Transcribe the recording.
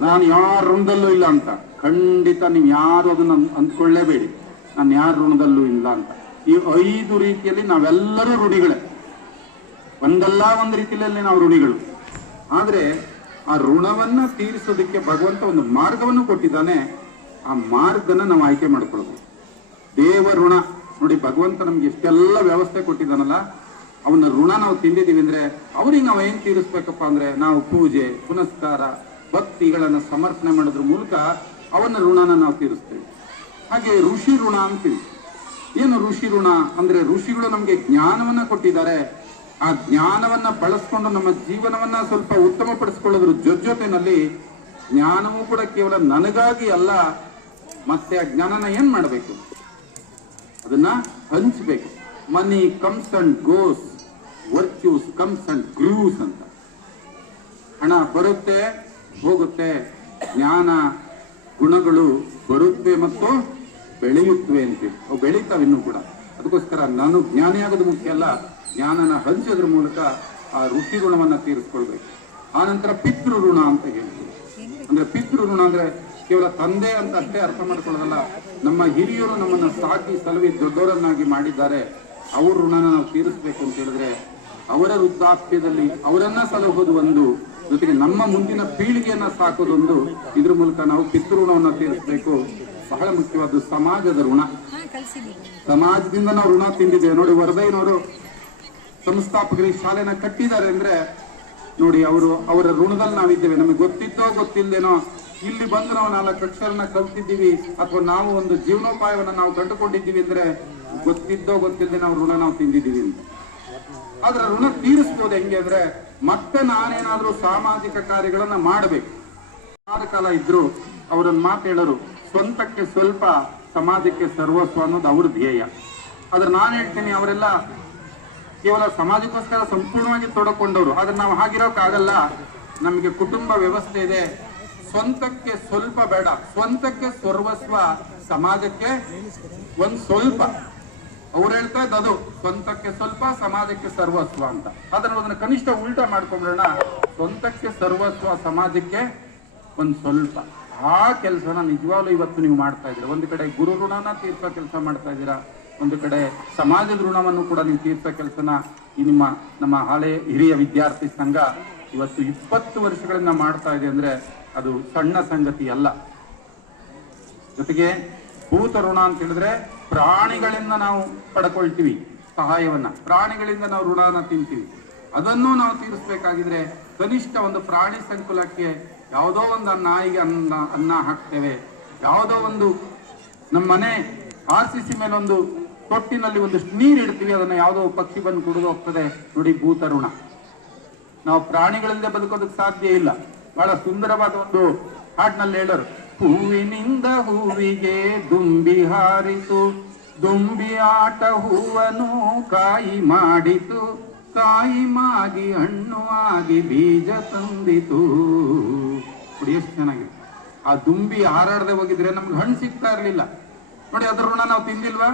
ನಾನು ಯಾರ ಋಣದಲ್ಲೂ ಇಲ್ಲ ಅಂತ. ಖಂಡಿತ ನೀವು ಯಾರು ಅದನ್ನ ಅಂದ್- ಅಂದ್ಕೊಳ್ಳೇಬೇಡಿ. ನಾನು ಯಾರ ಋಣದಲ್ಲೂ ಇಲ್ಲ ಅಂತ. ಈ ಐದು ರೀತಿಯಲ್ಲಿ ನಾವೆಲ್ಲರೂ ಋಣಿಗಳೇ ಒಂದಲ್ಲ ಒಂದು ರೀತಿಯಲ್ಲಿ ನಾವು ಋಣಿಗಳು ಆದ್ರೆ ಆ ಋಣವನ್ನ ತೀರಿಸೋದಕ್ಕೆ ಭಗವಂತ ಒಂದು ಮಾರ್ಗವನ್ನು ಕೊಟ್ಟಿದ್ದಾನೆ. ಆ ಮಾರ್ಗನ ನಾವು ಆಯ್ಕೆ ಮಾಡ್ಕೊಳ್ಬೇಕು ದೇವ ಋಣ. ನೋಡಿ, ಭಗವಂತ ನಮ್ಗೆ ಇಷ್ಟೆಲ್ಲ ವ್ಯವಸ್ಥೆ ಕೊಟ್ಟಿದ್ದಾನಲ್ಲ, ಅವನ ಋಣ ನಾವು ತಿಂದಿದ್ದೀವಿ ಅಂದ್ರೆ, ಅವ್ರಿಗೆ ನಾವು ಏನ್ ತೀರಿಸ್ಬೇಕಪ್ಪ ಅಂದ್ರೆ, ನಾವು ಪೂಜೆ, ಪುನಸ್ಕಾರ ಭಕ್ತಿಗಳನ್ನ ಸಮರ್ಪಣೆ ಮಾಡೋದ್ರ ಮೂಲಕ ಅವನ ಋಣನ ನಾವು ತೀರಿಸ್ತೇವೆ. ಹಾಗೆ ಋಷಿ ಋಣ ಅಂತೀವಿ. ಏನು ಋಷಿ ಋಣ ಅಂದ್ರೆ ಋಷಿಗಳು ನಮಗೆ ಜ್ಞಾನವನ್ನ ಕೊಟ್ಟಿದ್ದಾರೆ. ಆ ಜ್ಞಾನವನ್ನ ಬಳಸ್ಕೊಂಡು ನಮ್ಮ ಜೀವನವನ್ನ ಸ್ವಲ್ಪ ಉತ್ತಮಪಡಿಸ್ಕೊಳ್ಳೋದ್ರ ಜೊತೆ ಜೊತೆನಲ್ಲಿ ಜ್ಞಾನವೂ ಕೂಡ ಕೇವಲ ನನಗಾಗಿ ಅಲ್ಲ, ಮತ್ತೆ ಆ ಜ್ಞಾನನ ಏನ್ ಮಾಡಬೇಕು? ಅದನ್ನ ಹಂಚಬೇಕು. Money comes and goes virtues comes and grows ಅಂತ. ಹಣ ಬರುತ್ತೆ ಹೋಗುತ್ತೆ. ಜ್ಞಾನ ಗುಣಗಳು ಬರುತ್ತೆ ಮತ್ತು ಬೆಳೆಯುತ್ತವೆ ಅಂತೀವಿ ಅವು ಬೆಳೀತಾವೆ ಇನ್ನೂ ಕೂಡ. ಅದಕ್ಕೋಸ್ಕರ ನಾನು ಜ್ಞಾನಿ ಆಗೋದು ಮುಖ್ಯ ಅಲ್ಲ. ಜ್ಞಾನನ ಹಂಚೋದ್ರ ಮೂಲಕ ಆ ಋಷಿ ಋಣವನ್ನು ತೀರಿಸ್ಕೊಳ್ಬೇಕು. ನಂತರ ಪಿತೃ ಋಣ ಅಂತ ಹೇಳ್ತೀವಿ. ಅಂದ್ರೆ ಪಿತೃ ಋಣ ಅಂದ್ರೆ ಕೇವಲ ತಂದೆ ಅಂತ ಅಷ್ಟೇ ಅರ್ಥ ಮಾಡ್ಕೊಳ್ಳೋದಲ್ಲ. ನಮ್ಮ ಹಿರಿಯರು ನಮ್ಮನ್ನ ಸಾಕಿ ಸಲವಿ ದೊಡ್ಡವರನ್ನಾಗಿ ಮಾಡಿದ್ದಾರೆ. ಅವ್ರ ಋಣನ ನಾವು ತೀರಿಸ್ಬೇಕು ಅಂತ ಹೇಳಿದ್ರೆ ಅವರ ವೃದ್ಧಾಪ್ಯದಲ್ಲಿ ಅವರನ್ನ ಸಲಹೋದು ಒಂದು ಜೊತೆಗೆ ನಮ್ಮ ಮುಂದಿನ ಪೀಳಿಗೆಯನ್ನ ಸಾಕೋದೊಂದು ಇದ್ರ ಮೂಲಕ ನಾವು ಪಿತೃಋಣವನ್ನ ತೀರಿಸಬೇಕು. ಬಹಳ ಮುಖ್ಯವಾದ ಸಮಾಜದ ಋಣ. ಸಮಾಜದಿಂದ ನಾವು ಋಣ ತಿಂದಿದ್ದೇವೆ. ನೋಡಿ ವರದೈನವರು ಸಂಸ್ಥಾಪಕರಿಗೆ ಶಾಲೆನ ಕಟ್ಟಿದ್ದಾರೆ ಅಂದ್ರೆ ನೋಡಿ ಅವರು ಅವರ ಋಣದಲ್ಲಿ ನಾವಿದ್ದೇವೆ. ನಮಗೆ ಗೊತ್ತಿದ್ದೋ ಗೊತ್ತಿಲ್ಲದೇನೋ ಇಲ್ಲಿ ಬಂದು ನಾವು ನಾಲ್ಕು ಅಕ್ಷರನ ಕಲ್ತಿದ್ದೀವಿ ಅಥವಾ ನಾವು ಒಂದು ಜೀವನೋಪಾಯವನ್ನ ನಾವು ಕಂಡುಕೊಂಡಿದ್ದೀವಿ ಅಂದ್ರೆ ಗೊತ್ತಿದ್ದೋ ಗೊತ್ತಿಲ್ಲದೆ ನಾವು ಋಣ ನಾವು ತಿಂದಿದ್ದೀವಿ ಅಂತ. ಆದ್ರೆ ಋಣ ತೀರಿಸ್ಬೋದು ಹೆಂಗೆ ಅಂದ್ರೆ ಮತ್ತೆ ನಾನೇನಾದ್ರೂ ಸಾಮಾಜಿಕ ಕಾರ್ಯಗಳನ್ನ ಮಾಡಬೇಕು. ಆದ ಕಾಲ ಇದ್ರು ಅವರನ್ನ ಮಾತೇಳರು ಸ್ವಂತಕ್ಕೆ ಸ್ವಲ್ಪ ಸಮಾಜಕ್ಕೆ ಸರ್ವಸ್ವ ಅನ್ನೋದು ಅವ್ರ ಧ್ಯೇಯ. ಆದ್ರೆ ನಾನು ಹೇಳ್ತೀನಿ ಅವರೆಲ್ಲ ಕೇವಲ ಸಮಾಜಕ್ಕೋಸ್ಕರ ಸಂಪೂರ್ಣವಾಗಿ ತೊಡಕೊಂಡವರು. ಆದ್ರೆ ನಾವು ಹಾಗಿರೋಕ್ಕಾಗಲ್ಲ ನಮಗೆ ಕುಟುಂಬ ವ್ಯವಸ್ಥೆ ಇದೆ. ಸ್ವಂತಕ್ಕೆ ಸ್ವಲ್ಪ ಬೇಡ. ಸ್ವಂತಕ್ಕೆ ಸರ್ವಸ್ವ, ಸಮಾಜಕ್ಕೆ ಒಂದ್ ಸ್ವಲ್ಪ. ಅವ್ರು ಹೇಳ್ತಾ ಇದ್ದ ಅದು ಸ್ವಂತಕ್ಕೆ ಸ್ವಲ್ಪ ಸಮಾಜಕ್ಕೆ ಸರ್ವಸ್ವ ಅಂತ. ಆದ್ರೆ ಅದನ್ನ ಕನಿಷ್ಠ ಉಲ್ಟಾ ಮಾಡ್ಕೊಂಡ್ಬಿಡೋಣ ಸ್ವಂತಕ್ಕೆ ಸರ್ವಸ್ವ ಸಮಾಜಕ್ಕೆ ಒಂದ್ ಸ್ವಲ್ಪ. ಆ ಕೆಲಸನ ನಿಜವಾಗ್ಲೂ ಇವತ್ತು ನೀವು ಮಾಡ್ತಾ ಇದ್ದೀರಾ? ಒಂದು ಕಡೆ ಗುರು ಋಣನ ತೀರ್ಥ ಕೆಲಸ ಮಾಡ್ತಾ ಇದ್ದೀರಾ? ಒಂದು ಕಡೆ ಸಮಾಜದ ಋಣವನ್ನು ಕೂಡ ನೀವು ತೀರ್ಥ ಕೆಲಸನ ಈ ನಿಮ್ಮ, ನಮ್ಮ ಹಳೆ ಹಿರಿಯ ವಿದ್ಯಾರ್ಥಿ ಸಂಘ ಇವತ್ತು ಇಪ್ಪತ್ತು ವರ್ಷಗಳಿಂದ ಮಾಡ್ತಾ ಇದೆ ಅಂದ್ರೆ ಅದು ಸಣ್ಣ ಸಂಗತಿ ಅಲ್ಲ. ಜೊತೆಗೆ ಭೂತ ಋಣ ಅಂತ ಹೇಳಿದ್ರೆ ಪ್ರಾಣಿಗಳಿಂದ ನಾವು ಪಡ್ಕೊಳ್ತೀವಿ ಸಹಾಯವನ್ನ. ಪ್ರಾಣಿಗಳಿಂದ ನಾವು ಋಣನ ತಿಂತೀವಿ. ಅದನ್ನು ನಾವು ತೀರಿಸಬೇಕಾಗಿದ್ರೆ ಕನಿಷ್ಠ ಒಂದು ಪ್ರಾಣಿ ಸಂಕುಲಕ್ಕೆ ಯಾವುದೋ ಒಂದು ನಾಯಿಗೆ ಅನ್ನ ಅನ್ನ ಹಾಕ್ತೇವೆ. ಯಾವುದೋ ಒಂದು ನಮ್ಮ ಮನೆ ಆರ್ ಸಿ ಸಿ ಮೇಲೆ ಒಂದು ತೊಟ್ಟಿನಲ್ಲಿ ಒಂದಿಷ್ಟು ನೀರು ಇಡ್ತೀವಿ, ಅದನ್ನ ಯಾವುದೋ ಪಕ್ಷಿ ಬಂದು ಕುಡಿದು ಹೋಗ್ತದೆ. ನೋಡಿ ಭೂತ ಋಣ. ನಾವು ಪ್ರಾಣಿಗಳಿಂದ ಬದುಕೋದಕ್ಕೆ ಸಾಧ್ಯ ಇಲ್ಲ. ಬಹಳ ಸುಂದರವಾದ ಒಂದು ಹಾಡಿನಲ್ಲಿ ಹೇಳರು ಹೂವಿನಿಂದ ಹೂವಿಗೆ ದುಂಬಿ ಹಾರಿತು ದುಂಬಿ ಆಟ ಹೂವನು ಕಾಯಿ ಮಾಡಿತು. ಕಾಯಿ ಮಾಗಿ ಹಣ್ಣು ಆಗಿ ಬೀಜ ತಂದಿತು. ನೋಡಿ ಎಷ್ಟು ಚೆನ್ನಾಗಿದೆ. ಆ ದುಂಬಿ ಹಾರಾಡದೆ ಹೋಗಿದ್ರೆ ನಮ್ಗೆ ಹಣ್ಣು ಸಿಗ್ತಾ ಇರಲಿಲ್ಲ. ನೋಡಿ ಅದ್ರ ಋಣ ನಾವು ತಿಂದಿಲ್ವಾ?